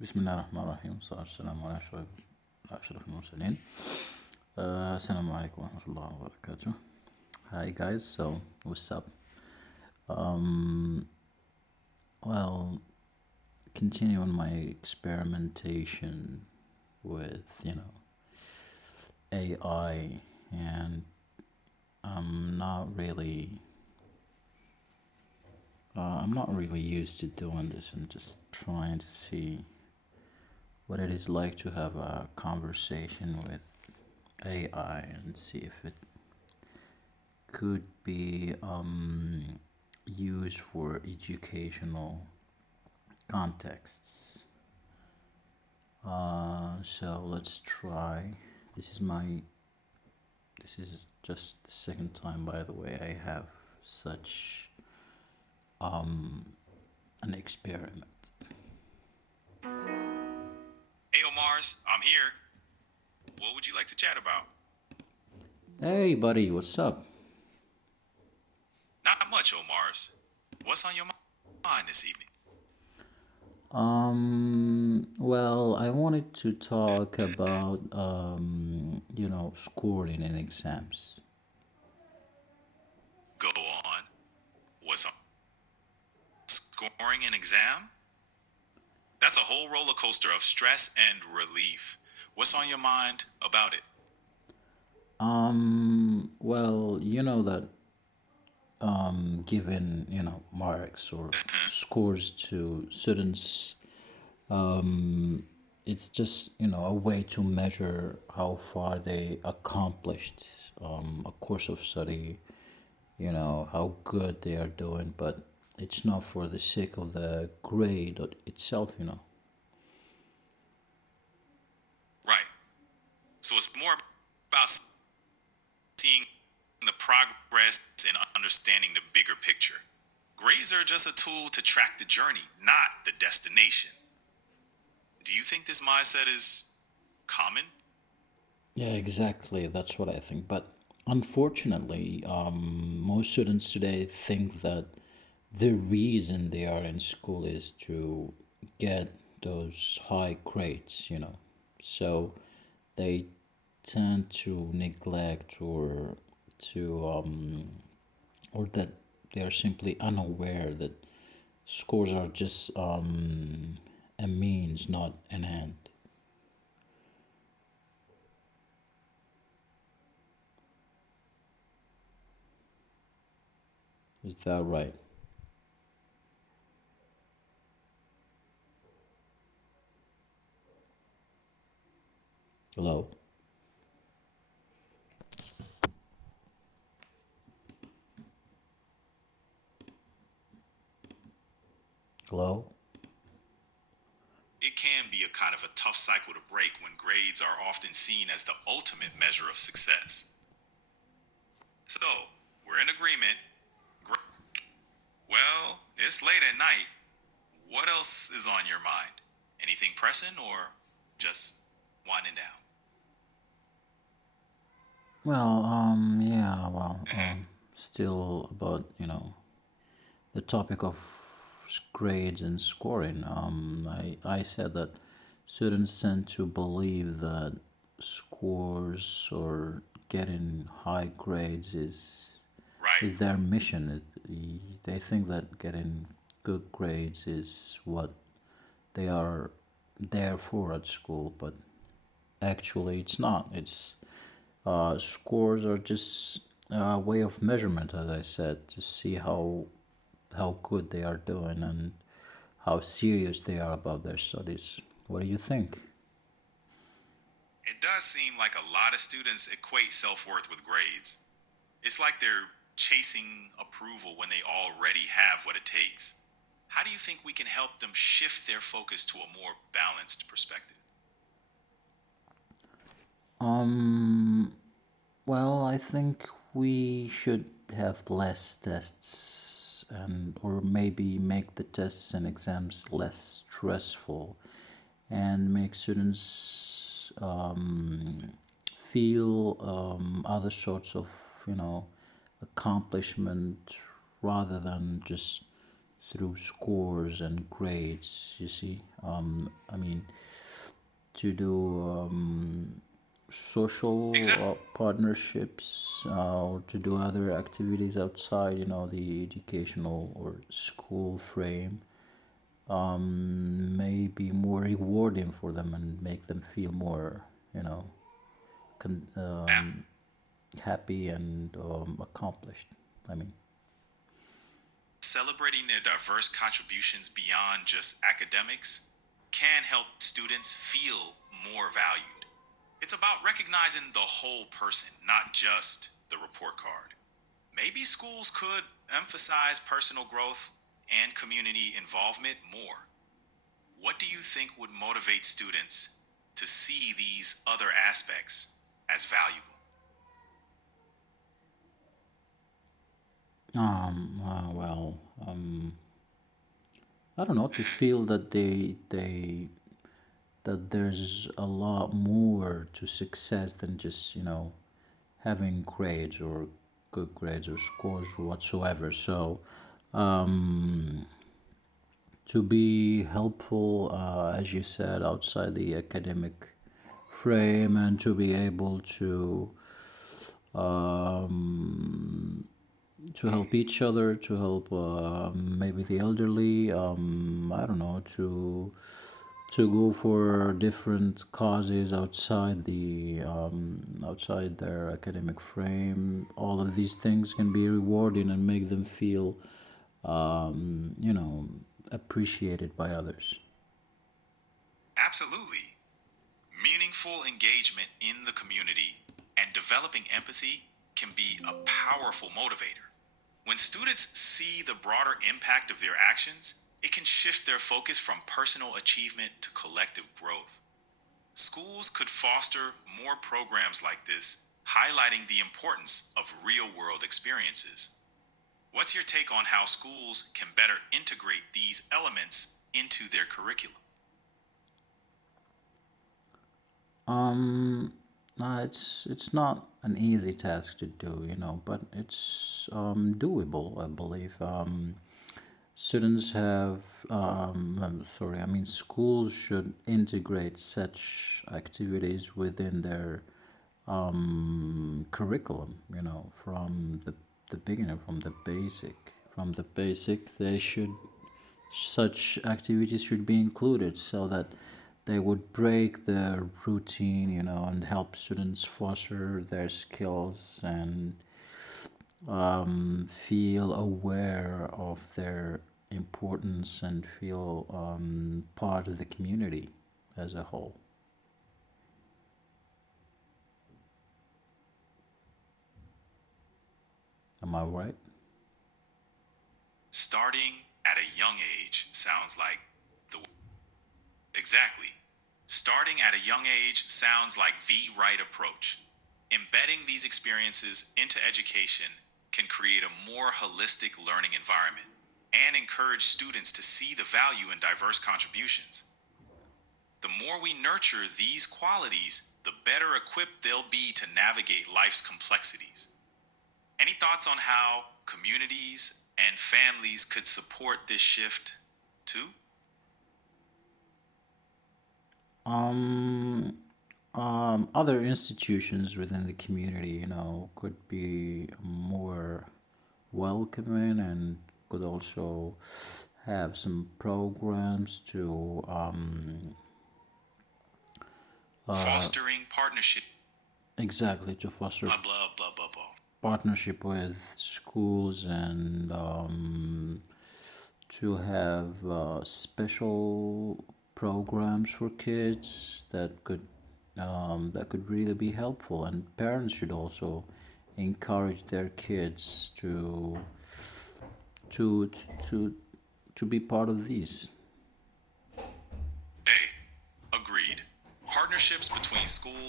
بسم الله الرحمن الرحيم والصلاة والسلام على أشرف المرسلين. Assalamu alaikum wa rahmatullahi wa barakatuh. Hi guys, so what's up? Um, well, continuing my experimentation with, AI, and I'm not really used to doing this and just trying to see what it is like to have a conversation with AI and see if it could be used for educational contexts. So let's try. This is just the second time, by the way, I have such an experiment. Hey Omars, I'm here. What would you like to chat about? Hey buddy, what's up? Not much, Omars. What's on your mind this evening? Well, I wanted to talk about scoring in exams. Go on. What's on scoring an exam? That's a whole roller coaster of stress and relief. What's on your mind about it? Well, you know that giving, marks or scores to students, it's just, a way to measure how far they accomplished a course of study, how good they are doing, but it's not for the sake of the grade itself. Right. So it's more about seeing the progress and understanding the bigger picture. Grades are just a tool to track the journey, not the destination. Do you think this mindset is common? Yeah, exactly. That's what I think. But unfortunately, most students today think that the reason they are in school is to get those high grades. So they tend to neglect or that they are simply unaware that scores are just a means, not an end. Is that right? Hello? Hello? It can be a kind of a tough cycle to break when grades are often seen as the ultimate measure of success. So, we're in agreement. Well, it's late at night. What else is on your mind? Anything pressing or just winding down? Well, yeah, well, still about, the topic of grades and scoring. I said that students tend to believe that scores or getting high grades Right. is their mission. They think that getting good grades is what they are there for at school, but actually it's not. It's scores are just a way of measurement, as I said, to see how good they are doing and how serious they are about their studies. What do you think? It does seem like a lot of students equate self worth with grades. It's like they're chasing approval when they already have what it takes. How do you think we can help them shift their focus to a more balanced perspective? Um, well, I think we should have less tests and or maybe make the tests and exams less stressful and make students feel other sorts of accomplishment rather than just through scores and grades. You see, I mean, to do social Exactly. partnerships or to do other activities outside, the educational or school frame, may be more rewarding for them and make them feel more, you know, con- um, happy and accomplished. I mean, Celebrating their diverse contributions beyond just academics can help students feel more valued. It's about recognizing the whole person, not just the report card. Maybe schools could emphasize personal growth and community involvement more. What do you think would motivate students to see these other aspects as valuable? well, I don't know, to feel that that there's a lot more to success than just, having grades or good grades or scores whatsoever. So, to be helpful, as you said, outside the academic frame, and to be able to help each other, to help maybe the elderly. I don't know, to go for different causes outside outside their academic frame. All of these things can be rewarding and make them feel, you know, appreciated by others. Absolutely. Meaningful engagement in the community and developing empathy can be a powerful motivator. When students see the broader impact of their actions, it can shift their focus from personal achievement to collective growth. Schools could foster more programs like this, highlighting the importance of real world experiences. What's your take on how schools can better integrate these elements into their curriculum? Um, it's not an easy task to do, but it's doable, I believe. Students have, I'm sorry, I mean, schools should integrate such activities within their curriculum, from the beginning, from the basic, they should such activities should be included so that they would break the routine, and help students foster their skills and feel aware of their importance and feel part of the community as a whole. Am I right? Starting at a young age sounds like the exactly. Starting at a young age sounds like the right approach. Embedding these experiences into education can create a more holistic learning environment and encourage students to see the value in diverse contributions. The more we nurture these qualities, the better equipped they'll be to navigate life's complexities. Any thoughts on how communities and families could support this shift too? Um, Other institutions within the community, could be more welcoming and could also have some programs to Fostering partnership, exactly, to foster blah, blah, blah, blah, blah. partnership with schools and to have special programs for kids that could really be helpful, and parents should also encourage their kids to to to be part of these. A. Agreed. Partnerships between schools